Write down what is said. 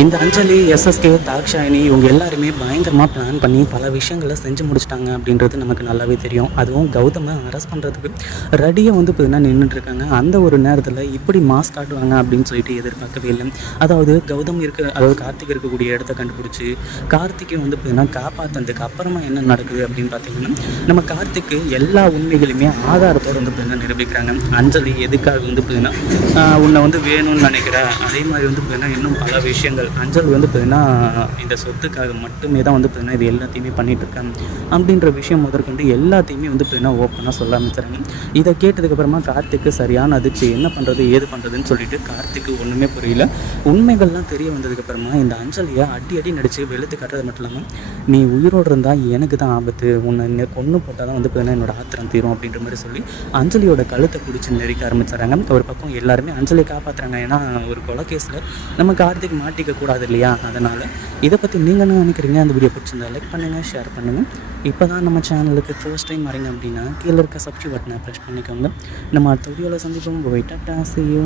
இந்த அஞ்சலி எஸ்எஸ்கே தாக்ஷாயினி இவங்க எல்லாருமே பயங்கரமாக பிளான் பண்ணி பல விஷயங்களை செஞ்சு முடிச்சிட்டாங்க அப்படின்றது நமக்கு நல்லாவே தெரியும். அதுவும் கௌதமை அரெஸ்ட் பண்ணுறதுக்கு ரெடியாக வந்து பார்த்தீங்கன்னா நின்றுட்டு இருக்காங்க? அந்த ஒரு நேரத்தில் இப்படி மாஸ் காட்டுவாங்க அப்படின்னு சொல்லிட்டு எதிர்பார்க்கவே இல்லை. அதாவது கௌதம் இருக்க அதாவது கார்த்திக் இருக்கக்கூடிய இடத்த கண்டுபிடிச்சி கார்த்திக்கை வந்து பார்த்தீங்கன்னா காப்பாற்றினதுக்கு அப்புறமா என்ன நடக்குது அப்படின்னு பார்த்தீங்கன்னா நம்ம கார்த்திக்கு எல்லா உண்மைகளையுமே ஆதாரத்தோடு வந்து பார்த்தீங்கன்னா நிரூபிக்கிறாங்க? அஞ்சலி எதுக்காக வந்து பார்த்தீங்கன்னா உன்னை வந்து வேணும்னு நினைக்கிறேன் அதே மாதிரி வந்து பார்த்தீங்கன்னா இன்னும் பல விஷயங்கள் அஞ்சல் வந்து பார்த்திங்கன்னா இந்த சொத்துக்காக மட்டுமே தான் வந்து பார்த்திங்கன்னா இது எல்லாத்தையுமே பண்ணிகிட்ருக்காங்க அப்படின்ற விஷயம் முதற்கொண்டு எல்லாத்தையுமே வந்து பார்த்தீங்கன்னா ஓப்பனாக சொல்ல ஆரம்பிச்சாங்க இதை கேட்டதுக்கப்புறமா கார்த்திக்கு சரியான அதிர்ச்சி என்ன பண்ணுறது ஏது பண்ணுறதுன்னு சொல்லிட்டு கார்த்திக்கு ஒன்றுமே புரியல. உண்மைகள்லாம் தெரிய வந்ததுக்கப்புறமா இந்த அஞ்சலியை அடி அடி நடித்து வெளுத்து கட்டுறது மட்டும் இல்லாமல் நீ உயிரோடு இருந்தால் எனக்கு தான் ஆபத்து. உன்னை கொன்று போட்டால் தான் வந்து பார்த்தீங்கன்னா என்னோட ஆத்திரம் தீரும் அப்படின்ற மாதிரி சொல்லி அஞ்சலியோட கழுத்தை பிடிச்சி நெரிக்க ஆரம்பிச்சாங்க ஒரு பக்கம் எல்லாருமே அஞ்சலியை காப்பாற்றுறாங்க ஏன்னா ஒரு கொலை கேஸில் நம்ம கார்த்திக் மாட்டிக்க கூடாது இல்லையா? அதனால் இதை பற்றி நீங்கள் என்ன நினைக்கிறீங்க? அந்த வீடியோ பிடிச்சிருந்தா லைக் பண்ணுங்கள் ஷேர் பண்ணுங்கள் இப்போ தான் நம்ம சேனலுக்கு ஃபர்ஸ்ட் டைம் வரீங்க அப்படின்னா கீழே இருக்க சப்ஸ்கிரைப் பட்டனை ப்ரெஸ் பண்ணிக்கோங்க. நம்ம அடுத்த வீடியோவில் சந்திப்போம். போய் டாட்டா